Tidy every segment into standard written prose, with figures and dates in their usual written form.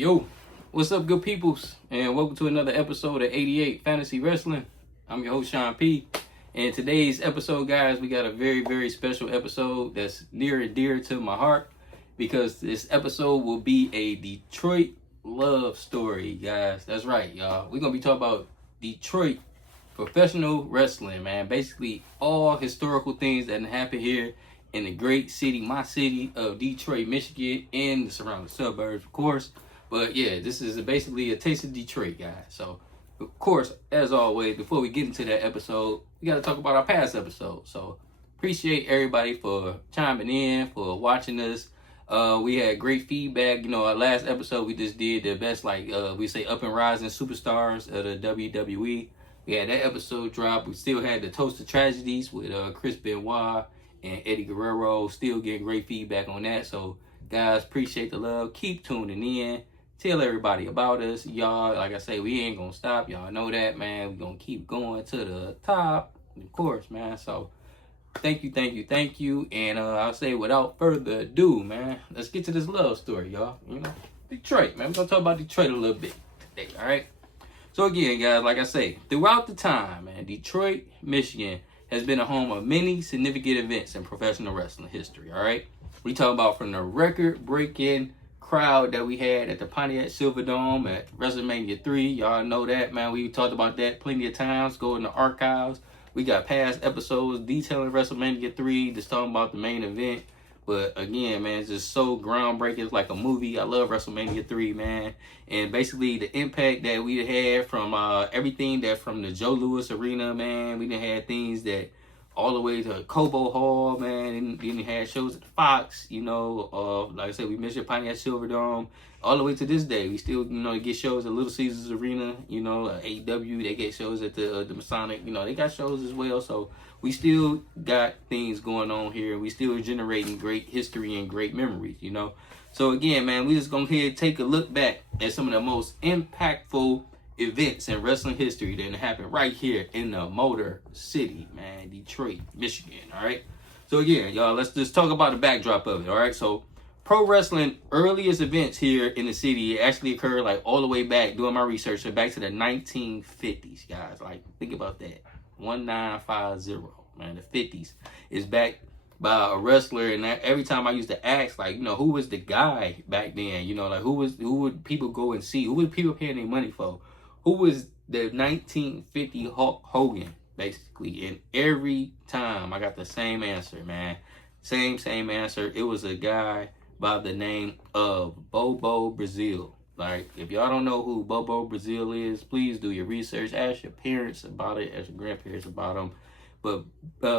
Yo, what's up, good peoples? And welcome to another episode of 88 Fantasy Wrestling. I'm your host, Sean P. And today's episode, guys, we got a very, very special episode that's near and dear to my heart because this episode will be a Detroit love story, guys. That's right, y'all. We're going to be talking about Detroit professional wrestling, man. Basically, all historical things that happen here in the great city, my city of Detroit, Michigan, and the surrounding suburbs, of course. But yeah, this is basically a taste of Detroit, guys. So, of course, as always, before we get into that episode, we got to talk about our past episode. So, appreciate everybody for chiming in, for watching us. We had great feedback. You know, our last episode we just did the best, we say, up and rising superstars of the WWE. We had that episode drop. We still had the Toast of Tragedies with Chris Benoit and Eddie Guerrero. Still getting great feedback on that. So, guys, appreciate the love. Keep tuning in. Tell everybody about us. Y'all, like I say, we ain't gonna stop. Y'all know that, man. We're gonna keep going to the top, of course, man. So, thank you. And I'll say, without further ado, man, let's get to this love story, y'all. You know, Detroit, man. We're gonna talk about Detroit a little bit today, all right? So, again, guys, like I say, throughout the time, man, Detroit, Michigan has been a home of many significant events in professional wrestling history, all right? We talk about from the record-breaking crowd that we had at the Pontiac Silverdome at WrestleMania 3. Y'all know that, man. We talked about that plenty of times. Go in the archives. We got past episodes detailing WrestleMania 3, just talking about the main event. But again, man, it's just so groundbreaking. It's like a movie. I love WrestleMania 3, man. And basically the impact that we had from everything that from the Joe Louis Arena, man. We done had things that all the way to Cobo Hall, man, and then we had shows at the Fox, you know, like I said, we mentioned Pontiac Silverdome, all the way to this day. We still, you know, get shows at Little Caesars Arena, you know, AEW, they get shows at the Masonic, you know, they got shows as well, so we still got things going on here. We still generating great history and great memories, you know. So again, man, we just gonna take a look back at some of the most impactful events in wrestling history that happened right here in the Motor City, man, Detroit, Michigan, all right? So again, y'all, let's just talk about the backdrop of it, all right? So pro wrestling earliest events here in the city actually occurred like all the way back, doing my research, so back to the 1950s, guys. Like, think about that, 1950, man, the 50s is back by a wrestler. And every time I used to ask, like, you know, who was the guy back then? You know, like, who would people go and see? Who would people paying their money for? Who was the 1950 Hulk Hogan, basically? And every time I got the same answer, man. Same answer. It was a guy by the name of Bobo Brazil. Like, if y'all don't know who Bobo Brazil is, please do your research. Ask your parents about it, ask your grandparents about him. But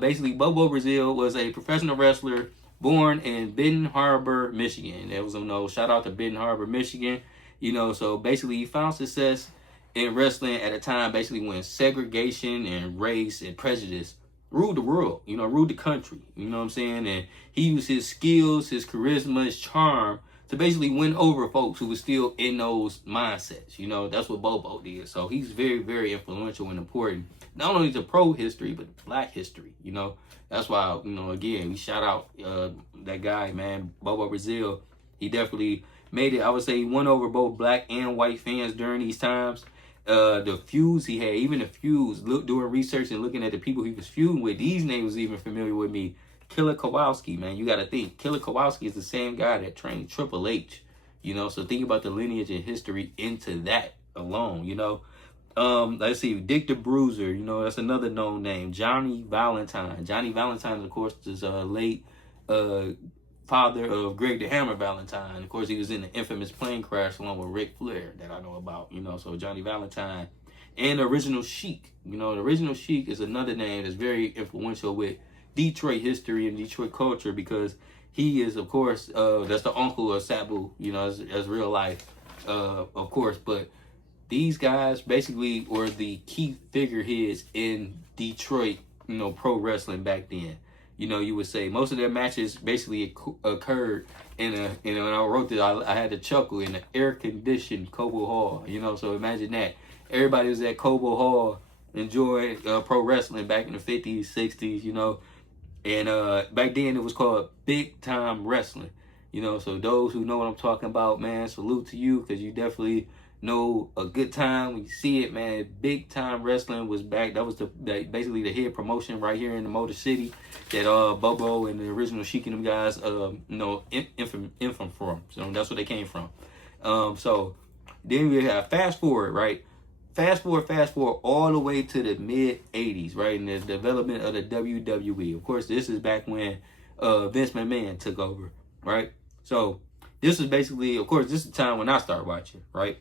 basically, Bobo Brazil was a professional wrestler born in Benton Harbor, Michigan. There was shout out to Benton Harbor, Michigan. You know, so basically he found success in wrestling at a time basically when segregation and race and prejudice ruled the world, you know, ruled the country, you know what I'm saying? And he used his skills, his charisma, his charm to basically win over folks who were still in those mindsets, you know. That's what Bobo did. So he's very, very influential and important, not only to pro history, but black history, you know. That's why, you know, again, we shout out that guy, man, Bobo Brazil. He definitely made it. I would say he won over both black and white fans during these times. The feuds he had, even the feuds, doing research and looking at the people he was feuding with, these names was even familiar with me. Killer Kowalski, man, you got to think. Killer Kowalski is the same guy that trained Triple H, you know, so think about the lineage and history into that alone, you know. Let's see, Dick the Bruiser, you know, that's another known name. Johnny Valentine. Johnny Valentine, of course, is late father of Greg the Hammer Valentine. Of course, he was in the infamous plane crash along with Ric Flair that I know about, you know, so Johnny Valentine. And the Original Sheik, you know, the Original Sheik is another name that's very influential with Detroit history and Detroit culture because he is, of course, that's the uncle of Sabu, you know, as real life, of course. But these guys basically were the key figureheads in Detroit, you know, pro wrestling back then. You know, you would say most of their matches basically occurred in a, you know, when I wrote this, I had to chuckle in an air-conditioned Cobo Hall, you know, so imagine that. Everybody was at Cobo Hall enjoying pro wrestling back in the 50s, 60s, you know, and back then it was called big time wrestling. You know, so those who know what I'm talking about, man, salute to you, because you definitely know a good time when you see it, man. Big Time Wrestling was back. That was basically the head promotion right here in the Motor City that Bobo and the original Sheik and them guys infam from. So that's where they came from. So then we have fast forward all the way to the mid 80s, right? And the development of the WWE. Of course, this is back when Vince McMahon took over, right? So this is basically, of course, this is the time when I started watching, right?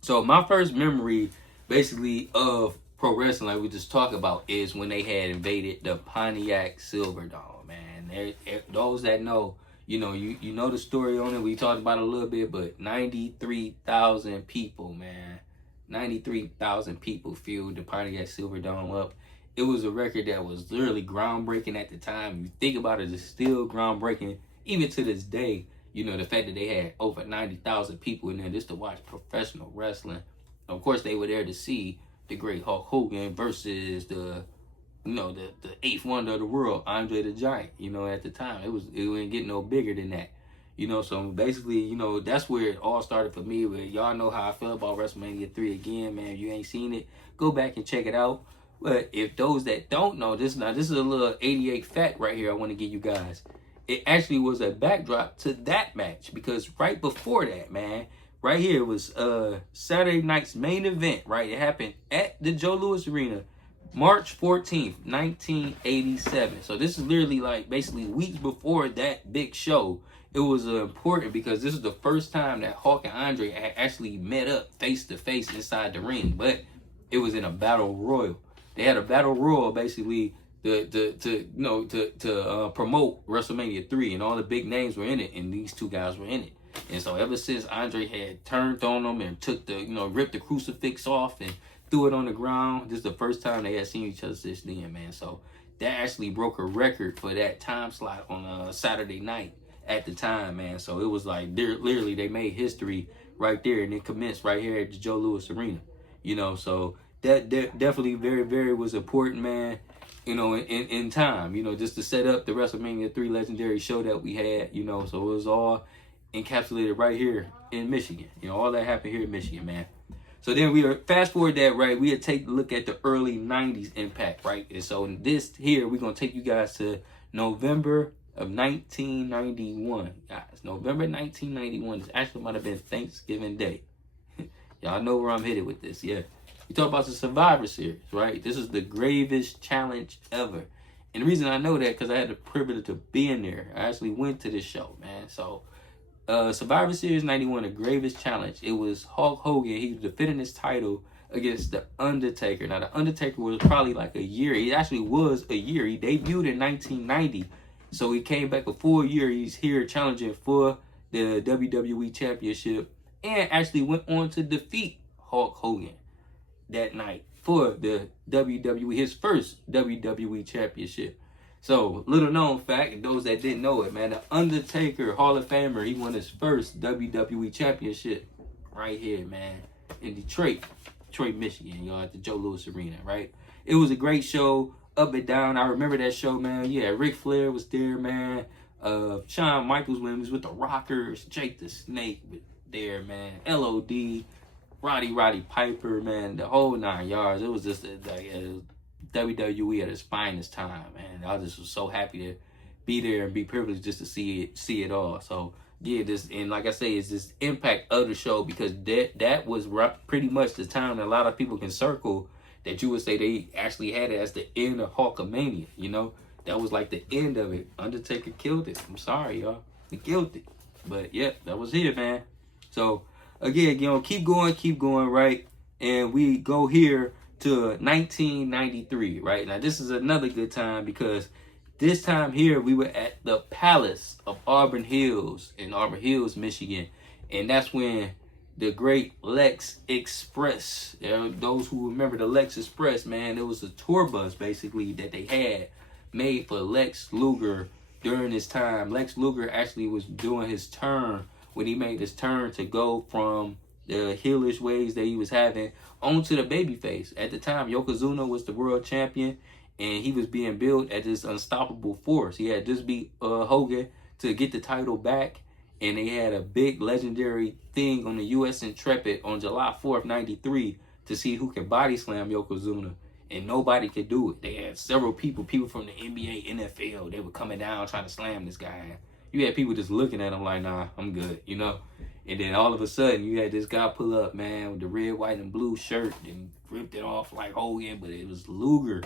So my first memory basically of pro wrestling, like we just talked about, is when they had invaded the Pontiac Silverdome, man. Those that know, you know the story on it. We talked about it a little bit, but 93,000 people, man. 93,000 people filled the Pontiac Silverdome up. It was a record that was literally groundbreaking at the time. You think about it, it's still groundbreaking even to this day. You know, the fact that they had over 90,000 people in there just to watch professional wrestling. Of course, they were there to see the great Hulk Hogan versus the eighth wonder of the world, Andre the Giant. You know, at the time, it wouldn't get no bigger than that. You know, so basically, you know, that's where it all started for me. But y'all know how I feel about WrestleMania 3 again, man. If you ain't seen it, go back and check it out. But if those that don't know, this is a little 88 fact right here I want to give you guys. It actually was a backdrop to that match, because right before that, man, right here was Saturday night's main event, right? It happened at the Joe Louis Arena, March 14th, 1987. So this is literally like basically weeks before that big show. It was important because this is the first time that Hulk and Andre had actually met up face to face inside the ring, but it was in a battle royal. They had a battle royal basically to promote WrestleMania 3, and all the big names were in it, and these two guys were in it. And so ever since Andre had turned on them and took ripped the crucifix off and threw it on the ground, this is the first time they had seen each other since then, man. So that actually broke a record for that time slot on a Saturday night at the time, man. So it was like literally they made history right there, and it commenced right here at the Joe Louis Arena. You know, so that definitely very, very was important, man. You know, in time, you know, just to set up the WrestleMania 3 legendary show that we had, you know, so it was all encapsulated right here in Michigan. You know, all that happened here in Michigan, man. So then we are fast forward that, right? We had take a look at the early 90s impact, right? And so in this here, we're going to take you guys to November of 1991. Guys, November 1991. This actually might have been Thanksgiving Day. Y'all know where I'm headed with this, yeah. We talk about the Survivor Series, right? This is the gravest challenge ever. And the reason I know that, because I had the privilege of being there. I actually went to this show, man. So, Survivor Series 91, the gravest challenge. It was Hulk Hogan. He was defending his title against The Undertaker. Now, The Undertaker was probably like a year. He actually was a year. He debuted in 1990. So, he came back a full year. He's here challenging for the WWE Championship, and actually went on to defeat Hulk Hogan that night for the WWE, his first WWE Championship. So, little known fact, those that didn't know it, man, The Undertaker, Hall of Famer, he won his first WWE Championship right here, man, in Detroit, Michigan, y'all, at the Joe Louis Arena, right? It was a great show, up and down. I remember that show, man. Yeah, Ric Flair was there, man. Shawn Michaels was with the Rockers, Jake the Snake was there, man. LOD, Roddy Piper, man, the whole 9 yards. It was just like WWE at its finest time, man. I just was so happy to be there and be privileged just to see it all. So yeah, this, and like I say, it's this impact of the show, because that was pretty much the time that a lot of people can circle that you would say they actually had it as the end of Hulkamania. You know, that was like the end of it. Undertaker killed it. I'm sorry, y'all, he killed it. But yeah, that was it, man. So again, you know, keep going, right? And we go here to 1993, right? Now, this is another good time, because this time here, we were at the Palace of Auburn Hills in Auburn Hills, Michigan. And that's when the great Lex Express, those who remember the Lex Express, man, it was a tour bus, basically, that they had made for Lex Luger during this time. Lex Luger actually was doing his turn when he made his turn to go from the heelish ways that he was having onto the babyface. At the time, Yokozuna was the world champion, and he was being billed as this unstoppable force. He had just beat Hogan to get the title back, and they had a big legendary thing on the U.S. Intrepid on July 4th, 93 to see who could body slam Yokozuna, and nobody could do it. They had several people from the NBA, NFL, they were coming down trying to slam this guy. You had people just looking at him like, nah, I'm good, you know? And then all of a sudden, you had this guy pull up, man, with the red, white, and blue shirt and ripped it off like Hogan, but it was Luger.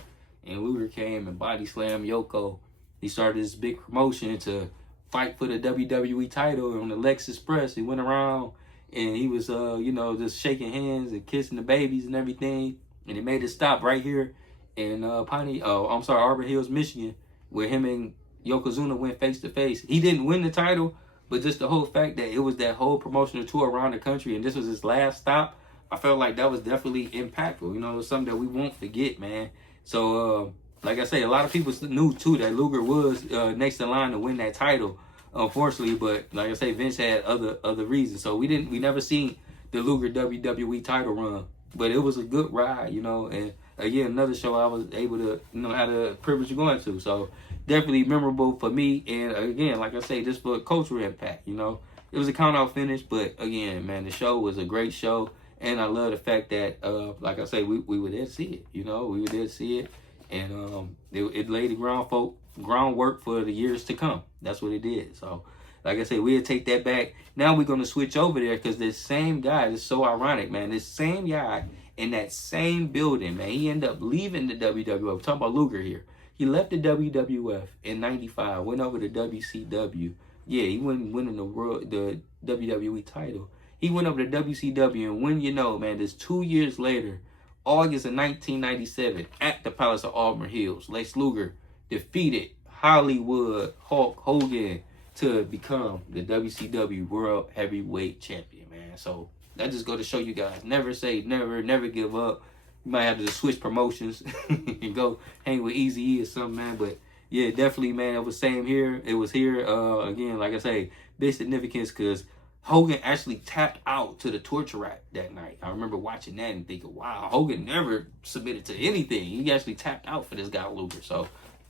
And Luger came and body slammed Yoko. He started this big promotion to fight for the WWE title on the Lexus Press. He went around and he was, just shaking hands and kissing the babies and everything. And he made it stop right here in Auburn Hills, Michigan, where him and Yokozuna went face to face. He didn't win the title, but just the whole fact that it was that whole promotional tour around the country and this was his last stop, I felt like that was definitely impactful. You know, it was something that we won't forget, man. So, like I say, a lot of people knew, too, that Luger was next in line to win that title, unfortunately. But, like I say, Vince had other reasons. So, we never seen the Luger WWE title run. But it was a good ride, you know. And, again, another show I was able to, have the privilege of going to. So, definitely memorable for me. And, again, like I say, just for cultural impact, you know. It was a count-out finish. But, again, man, the show was a great show. And I love the fact that, like I say, we were there to see it. You know, we were there to see it. And it laid the groundwork for the years to come. That's what it did. So, like I said, we'll take that back. Now we're going to switch over there because this same guy, it's so ironic, man. This same guy in that same building, man, he ended up leaving the WWF. We're talking about Luger here. He left the WWF in 95, went over to WCW. Yeah, he wasn't winning the WWE title. He went over to WCW, and when you know, man, this 2 years later, August of 1997, at the Palace of Auburn Hills, Lex Luger defeated Hollywood Hulk Hogan to become the WCW World Heavyweight Champion, man. So that just go to show you guys, never say never, never give up. You might have to just switch promotions and go hang with Eazy-E or something, man. But yeah, definitely, man, it was same here. It was here, again, like I say, big significance because Hogan actually tapped out to the torture rack that night. I remember watching that and thinking, wow, Hogan never submitted to anything. He actually tapped out for this guy Luger. So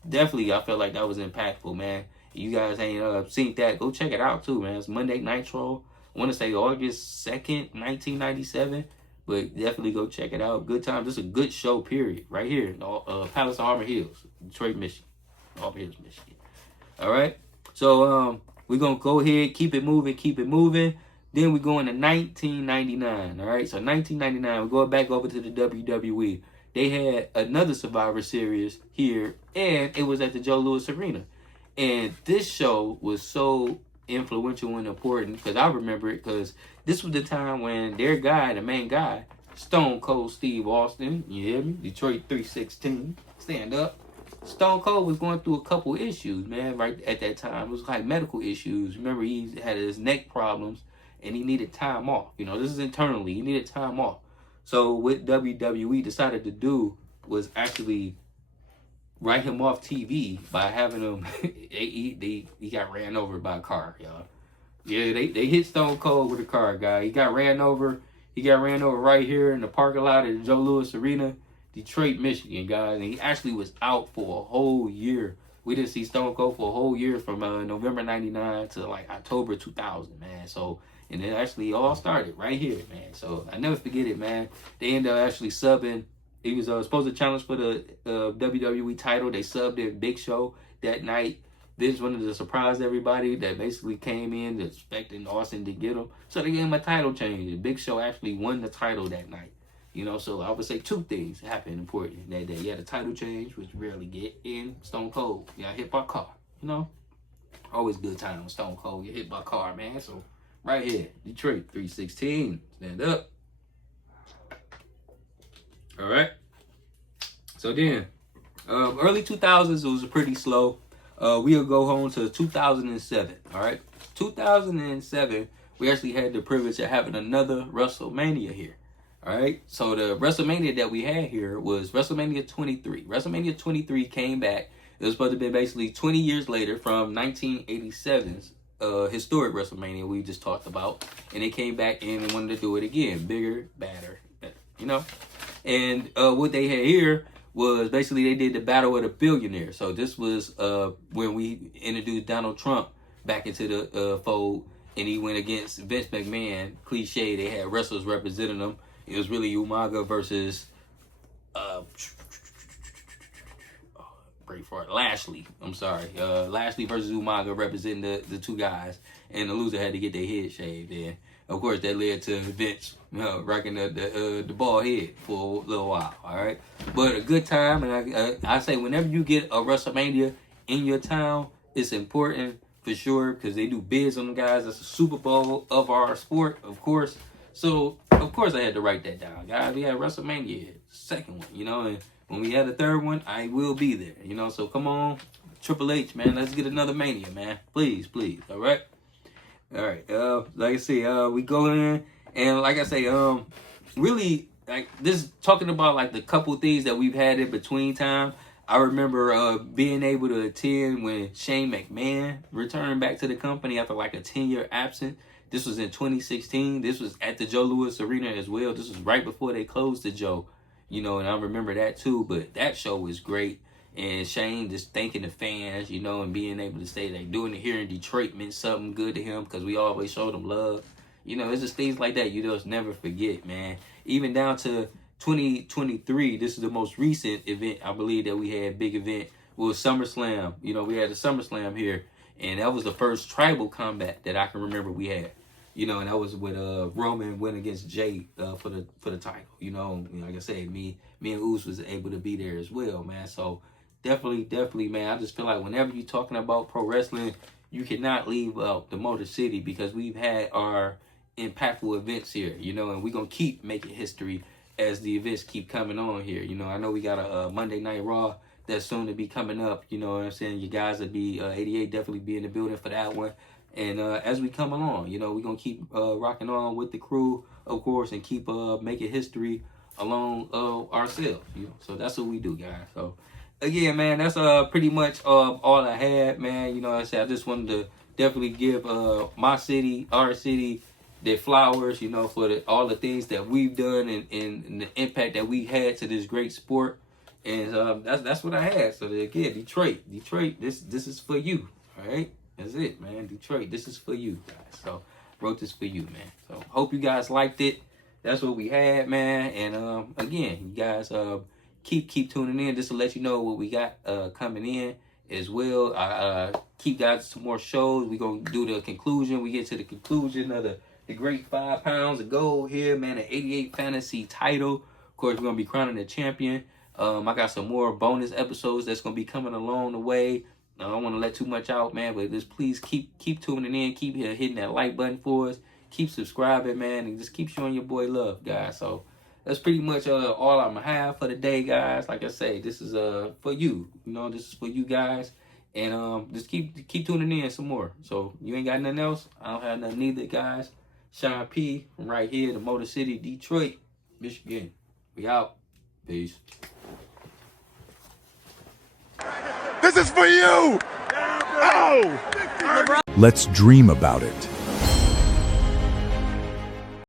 definitely, I felt like that was impactful, man. You guys ain't seen that, go check it out too, man. It's Monday Nitro. I want to say August 2nd, 1997. But definitely go check it out. Good time. This is a good show, period. Right here in Palace of Auburn Hills, Detroit, Michigan. Auburn Hills, Michigan. All right. So, we're going to go ahead, keep it moving. Then we go into 1999, all right? So 1999, we're going back over to the WWE. They had another Survivor Series here, and it was at the Joe Louis Arena. And this show was so influential and important because I remember it because this was the time when their guy, the main guy, Stone Cold Steve Austin, you hear me? Detroit 316, stand up. Stone Cold was going through a couple issues, man, right at that time. It was like medical issues. Remember, he had his neck problems, and he needed time off. You know, this is internally. He needed time off. So what WWE decided to do was actually write him off TV by having him, he got ran over by a car, y'all. Yeah, they hit Stone Cold with a car, guy. He got ran over. He got ran over right here in the parking lot at the Joe Louis Arena. Detroit, Michigan, guys, and he actually was out for a whole year. We didn't see Stone Cold for a whole year from November 99 to like October 2000, man. So, and it actually all started right here, man. So, I never forget it, man. They ended up actually subbing. He was supposed to challenge for the WWE title. They subbed at Big Show that night. This wanted to surprise everybody that basically came in expecting Austin to get him. So, they gave him a title change. And Big Show actually won the title that night. You know, so I would say two things happened important that day. You had a title change, which you rarely get, in Stone Cold. You got hit by a car, you know? Always good time with Stone Cold. Get hit by a car, man. So, right here, Detroit 316. Stand up. All right. So then, early 2000s, it was pretty slow. We'll go home to 2007, all right? 2007, we actually had the privilege of having another WrestleMania here. All right, so the WrestleMania that we had here was WrestleMania 23. WrestleMania 23 came back. It was supposed to be basically 20 years later from 1987's historic WrestleMania we just talked about. And they came back and wanted to do it again. Bigger, better, you know? And what they had here was basically they did the Battle of the Billionaires. So this was when we introduced Donald Trump back into the fold. and he went against Vince McMahon. Cliche, they had wrestlers representing them. It was really Umaga versus Lashley. I'm sorry. Lashley versus Umaga representing the two guys, and the loser had to get their head shaved. And of course, that led to Vince rocking the bald head for a little while. All right, but a good time. And I say, whenever you get a WrestleMania in your town, it's important for sure, because they do bids on the guys. That's the Super Bowl of our sport, of course. So of course I had to write that down, guys. We had WrestleMania, second one, you know, and when we had the third one, I will be there, you know. So come on, Triple H, man, let's get another Mania, man. Please, please. All right. Like I say, we go in, and like I say, really, like, this talking about like the couple things that we've had in between time. I remember being able to attend when Shane McMahon returned back to the company after like a 10-year absence. This was in 2016. This was at the Joe Louis Arena as well. This was right before they closed the Joe, you know, and I remember that too. But that show was great. And Shane just thanking the fans, you know, and being able to say that doing it here in Detroit meant something good to him, because we always showed him love. You know, it's just things like that you just never forget, man. Even down to 2023, this is the most recent event, I believe, that we had, big event, was SummerSlam. You know, we had a SummerSlam here, and that was the first tribal combat that I can remember we had. You know, and that was with Roman went against Jay for the title. You know, like I said, me and Uso was able to be there as well, man. So definitely, man. I just feel like whenever you're talking about pro wrestling, you cannot leave out the Motor City, because we've had our impactful events here, you know, and we're gonna keep making history as the events keep coming on here. You know, I know we got a Monday Night Raw that's soon to be coming up. You know what I'm saying? You guys will be 88 definitely be in the building for that one. And as we come along, you know, we're gonna keep rocking on with the crew, of course, and keep making history along ourselves. You know, so that's what we do, guys. So again, man, that's pretty much all I had, man. You know, I said I just wanted to definitely give my city, our city, their flowers, you know, for all the things that we've done and the impact that we had to this great sport. And that's what I had. So again, Detroit, this is for you. All right, that's it, man. Detroit, this is for you guys. So wrote this for you, man. So hope you guys liked it. That's what we had, man. And again, you guys keep tuning in just to let you know what we got coming in as well. Keep guys some more shows. We're gonna do the conclusion. We get to the conclusion of the great 5 pounds of gold here, man. An 88 fantasy title. Of course, we're gonna be crowning the champion. I got some more bonus episodes that's gonna be coming along the way. I don't want to let too much out, man, but just please keep tuning in, keep hitting that like button for us, keep subscribing, man, and just keep showing your boy love, guys. So that's pretty much all I'm gonna have for the day, guys. Like I say, this is for you. You know, this is for you guys, and just keep tuning in some more. So you ain't got nothing else? I don't have nothing either, guys. Sean P from right here, the Motor City, Detroit, Michigan. We out. Peace. This is for you! Oh! Let's dream about it.